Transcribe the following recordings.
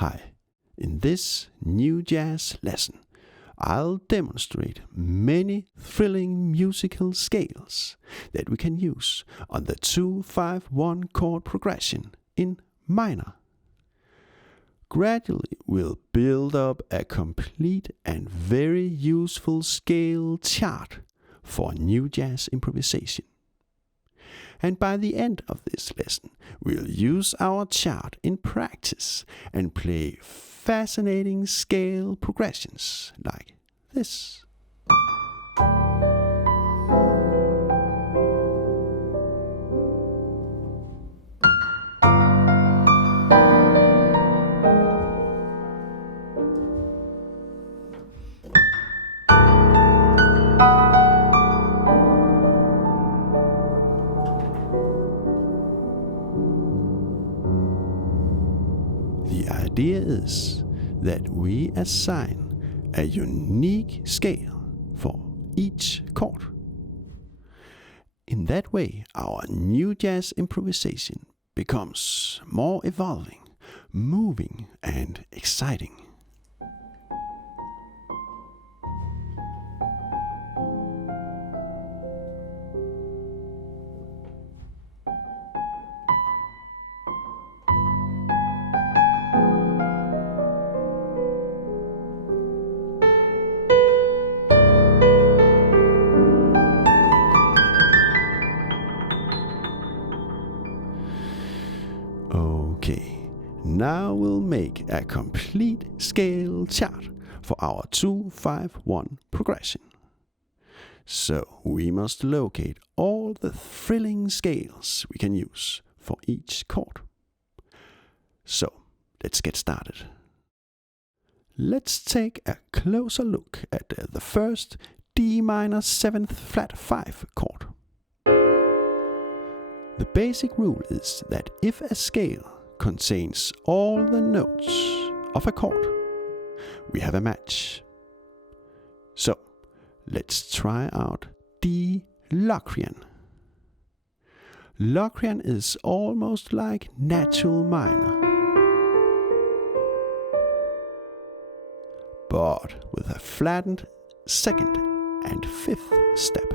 Hi, in this new jazz lesson, I'll demonstrate many thrilling musical scales that we can use on the 2-5-1 chord progression in minor. Gradually, we'll build up a complete and very useful scale chart for new jazz improvisation. And by the end of this lesson, we'll use our chart in practice and play fascinating scale progressions like this. The idea is that we assign a unique scale for each chord. In that way, our new jazz improvisation becomes more evolving, moving, and exciting. Okay, now we'll make a complete scale chart for our 2-5-1 progression. So we must locate all the thrilling scales we can use for each chord. So let's get started. Let's take a closer look at the first D minor 7th flat 5 chord. The basic rule is that if a scale contains all the notes of a chord, we have a match. So let's try out D Locrian. Locrian is almost like natural minor, but with a flattened 2nd and 5th step.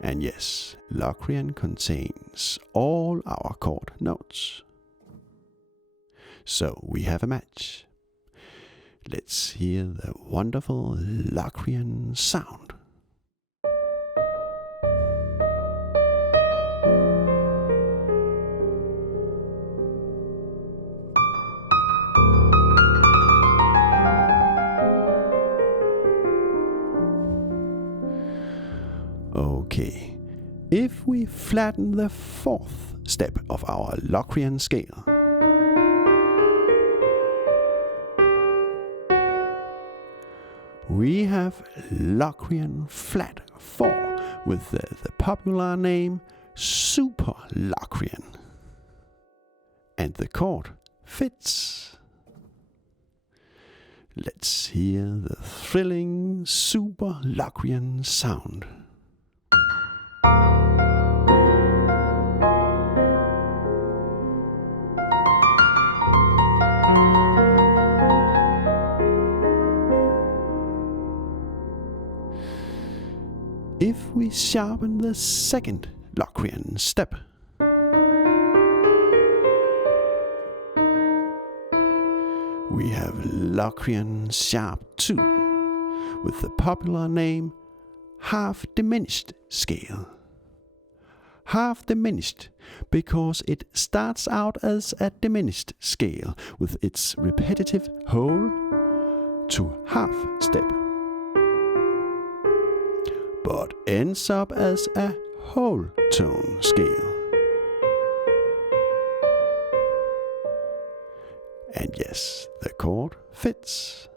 And yes, Locrian contains all our chord notes. So we have a match. Let's hear the wonderful Locrian sound. Okay, if we flatten the 4th step of our Locrian scale, we have Locrian flat 4 with the popular name Super Locrian. And the chord fits. Let's hear the thrilling Super Locrian sound. If we sharpen the 2nd Locrian step, we have Locrian sharp 2 with the popular name half diminished scale. Half diminished because it starts out as a diminished scale with its repetitive whole to half step, but ends up as a whole tone scale. And yes, the chord fits.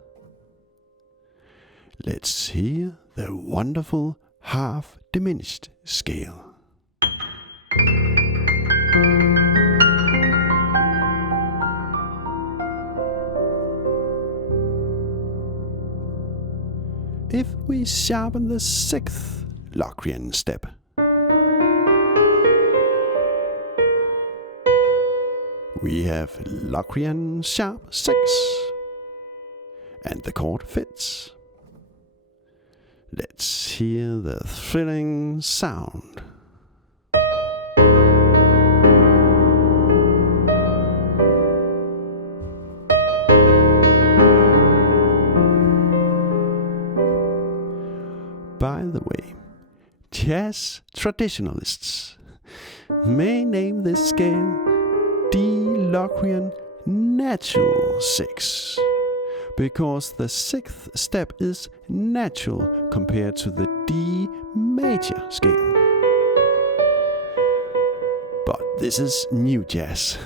Let's hear the wonderful half diminished scale. If we sharpen the 6th Locrian step, we have Locrian sharp 6. And the chord fits. Let's hear the thrilling sound. By the way, jazz traditionalists may name this scale D Locrian natural 6, because the 6th step is natural compared to the D major scale. But this is new jazz,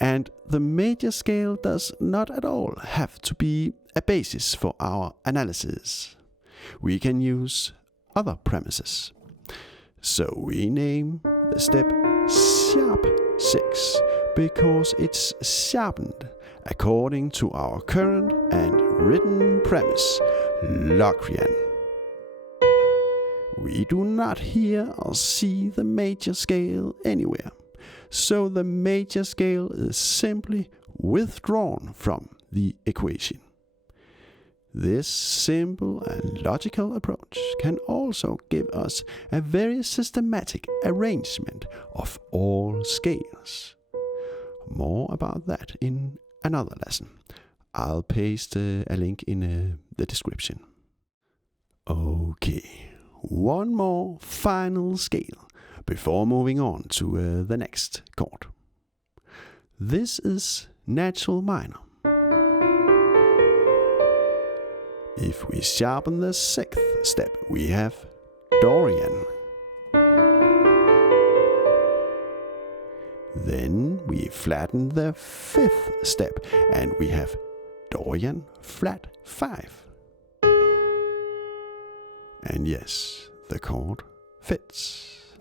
and the major scale does not at all have to be a basis for our analysis. We can use other premises. So we name the step sharp 6 because it's sharpened according to our current and written premise, Locrian. We do not hear or see the major scale anywhere, so the major scale is simply withdrawn from the equation. This simple and logical approach can also give us a very systematic arrangement of all scales. More about that in another lesson. I'll paste a link in the description. Okay, one more final scale before moving on to the next chord. This is natural minor. If we sharpen the 6th step, we have Dorian. Then we flatten the 5th step and we have Dorian flat 5. And yes, the chord fits.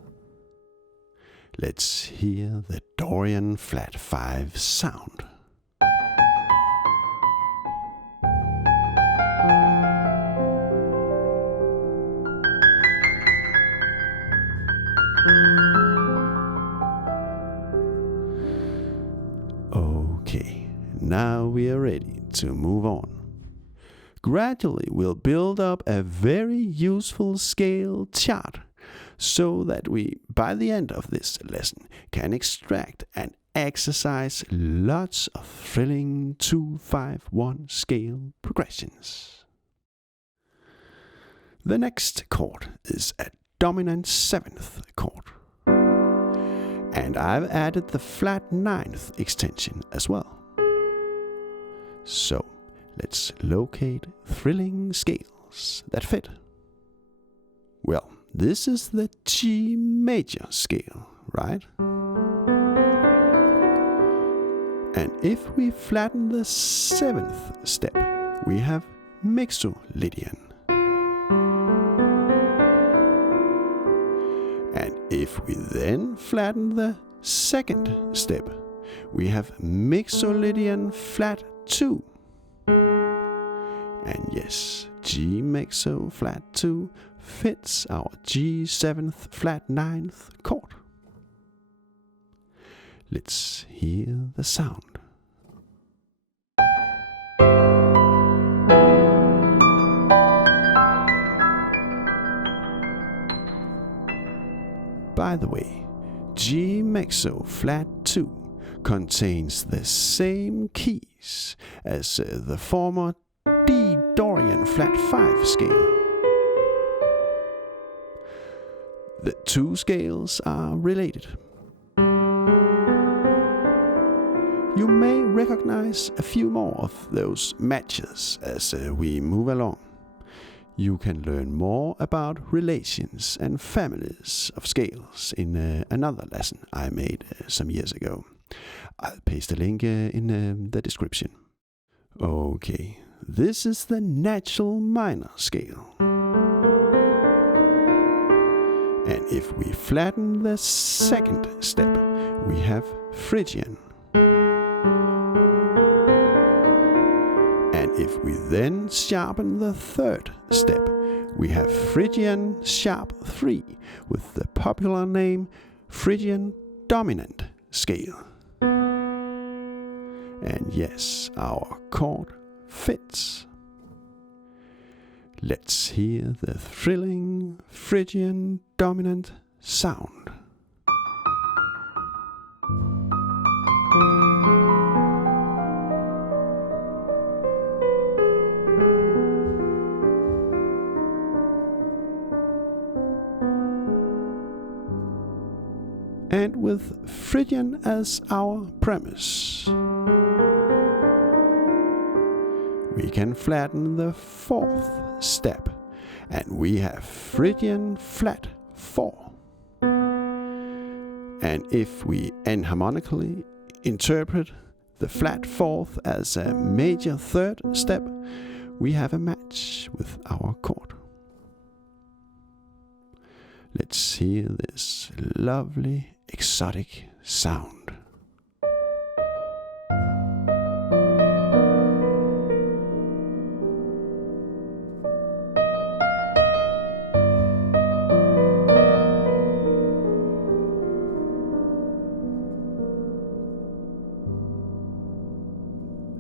Let's hear the Dorian flat 5 sound. Okay, now we are ready to move on. Gradually we'll build up a very useful scale chart so that we, by the end of this lesson, can extract and exercise lots of thrilling 2-5-1 scale progressions. The next chord is a dominant 7th chord. And I've added the flat 9th extension as well. So let's locate thrilling scales that fit. Well, this is the G major scale, right? And if we flatten the 7th step, we have Mixolydian. And if we then flatten the 2nd step, we have Mixolydian flat 2. And yes, G mixo flat 2 fits our G7th flat 9th chord. Let's hear the sound. By the way, G mixo flat 2 contains the same keys as the former D Dorian flat 5 scale. The two scales are related. You may recognize a few more of those matches as we move along. You can learn more about relations and families of scales in another lesson I made some years ago. I'll paste a link in the description. Okay, this is the natural minor scale. And if we flatten the 2nd step, we have Phrygian. And if we then sharpen the 3rd step, we have Phrygian sharp 3 with the popular name Phrygian dominant scale. And yes, our chord fits. Let's hear the thrilling Phrygian dominant sound. And with Phrygian as our premise, we can flatten the fourth step, and we have Phrygian flat 4. And if we enharmonically interpret the flat 4th as a major 3rd step, we have a match with our chord. Let's hear this lovely exotic sound.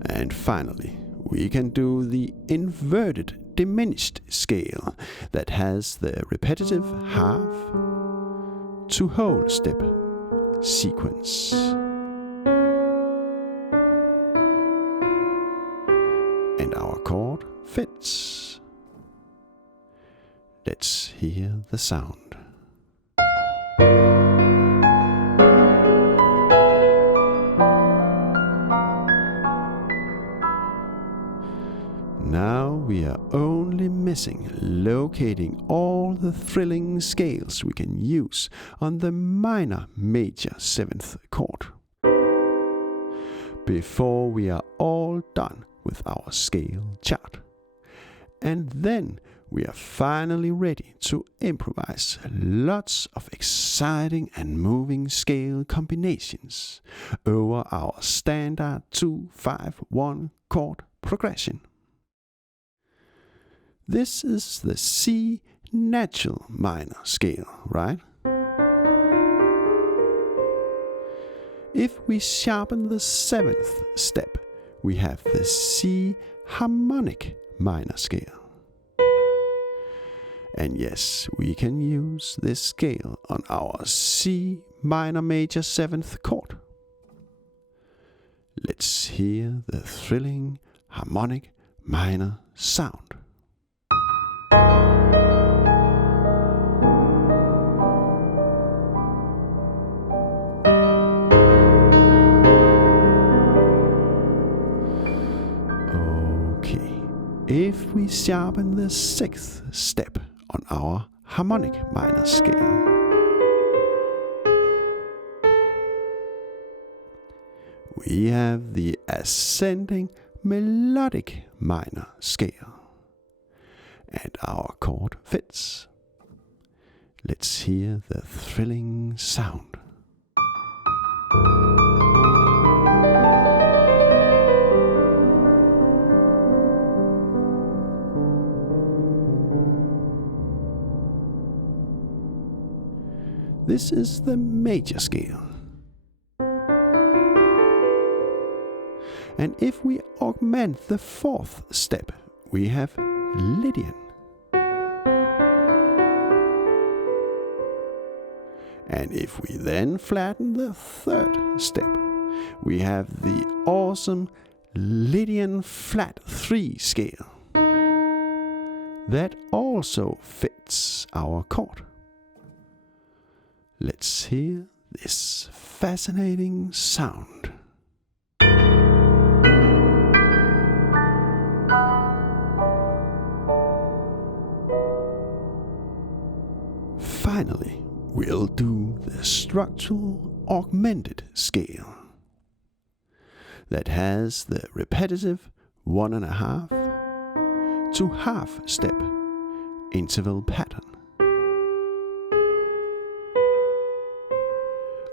And finally, we can do the inverted diminished scale that has the repetitive half to whole step sequence. And our chord fits. Let's hear the sound. Now we are only missing locating all the thrilling scales we can use on the minor major 7th chord. Before we are all done with our scale chart. And then we are finally ready to improvise lots of exciting and moving scale combinations over our standard 2-5-1 chord progression. This is the C natural minor scale, right? If we sharpen the 7th step, we have the C harmonic minor scale. And yes, we can use this scale on our C minor major 7th chord. Let's hear the thrilling harmonic minor sound. If we sharpen the 6th step on our harmonic minor scale, we have the ascending melodic minor scale, and our chord fits. Let's hear the thrilling sound. This is the major scale. And if we augment the 4th step, we have Lydian. And if we then flatten the 3rd step, we have the awesome Lydian flat 3 scale. That also fits our chord. Let's hear this fascinating sound. Finally, we'll do the structural augmented scale that has the repetitive 1.5 to half step interval pattern.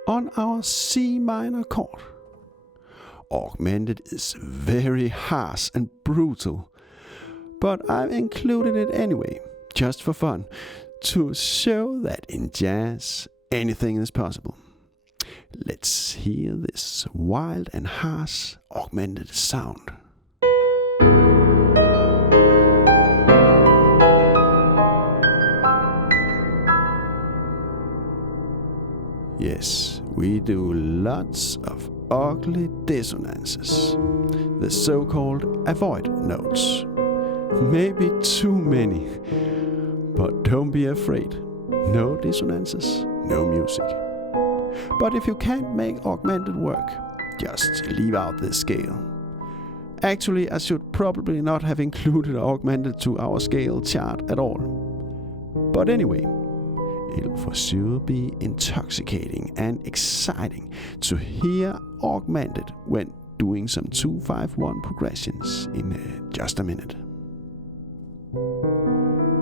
On our C minor chord, augmented is very harsh and brutal, but I've included it anyway, just for fun, to show that in jazz anything is possible. Let's hear this wild and harsh augmented sound. Yes, we do lots of ugly dissonances, the so-called avoid notes. Maybe too many, but don't be afraid. No dissonances, no music. But if you can't make augmented work, just leave out this scale. Actually, I should probably not have included augmented to our scale chart at all. But anyway, it'll for sure be intoxicating and exciting to hear augmented when doing some 2-5-1 progressions in just a minute.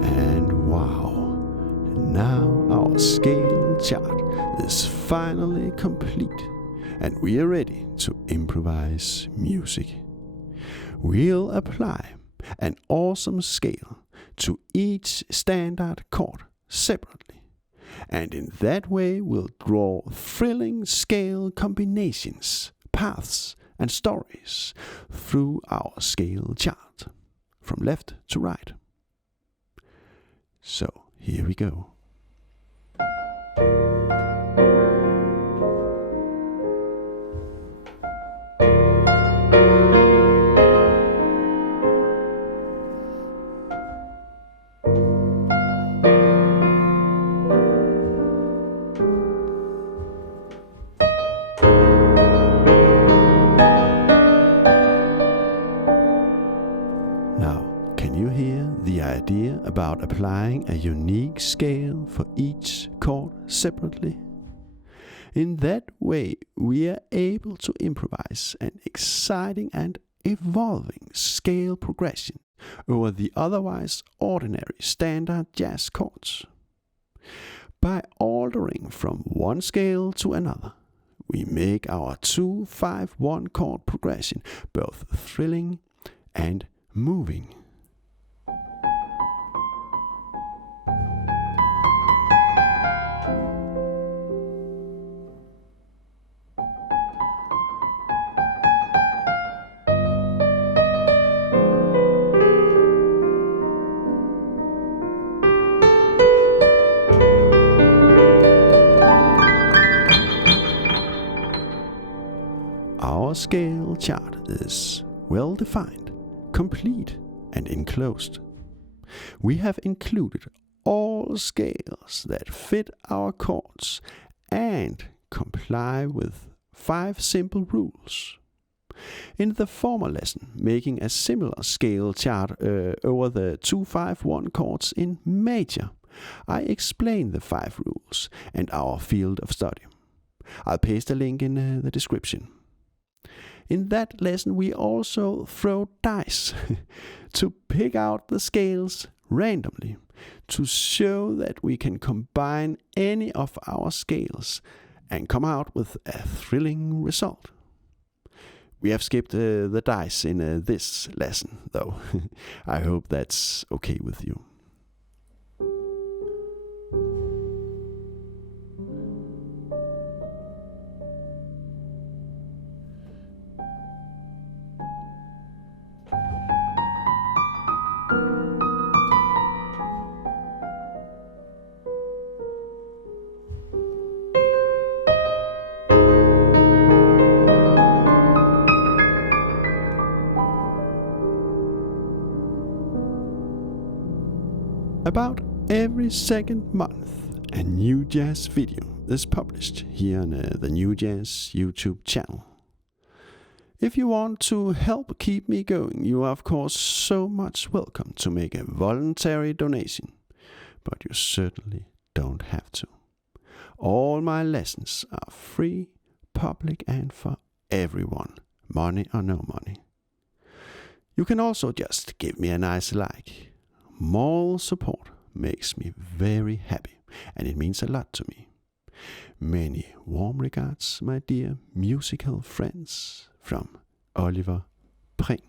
And wow, now our scale chart is finally complete and we are ready to improvise music. We'll apply an awesome scale to each standard chord separately, and in that way we'll draw thrilling scale combinations, paths and stories through our scale chart, from left to right. So here we go. Can you hear the idea about applying a unique scale for each chord separately? In that way, we are able to improvise an exciting and evolving scale progression over the otherwise ordinary standard jazz chords. By altering from one scale to another, we make our 2-5-1 chord progression both thrilling and moving. Our scale chart is well defined, complete and enclosed. We have included all scales that fit our chords and comply with 5 simple rules. In the former lesson, making a similar scale chart over the 2-5-1 chords in major, I explained the 5 rules and our field of study. I'll paste a link in the description. In that lesson we also throw dice to pick out the scales randomly, to show that we can combine any of our scales and come out with a thrilling result. We have skipped the dice in this lesson though. I hope that's okay with you. About every second month, a new jazz video is published here on the New Jazz YouTube channel. If you want to help keep me going, you are of course so much welcome to make a voluntary donation, but you certainly don't have to. All my lessons are free, public and for everyone, money or no money. You can also just give me a nice like. More support makes me very happy, and it means a lot to me. Many warm regards, my dear musical friends, from Oliver Prehn.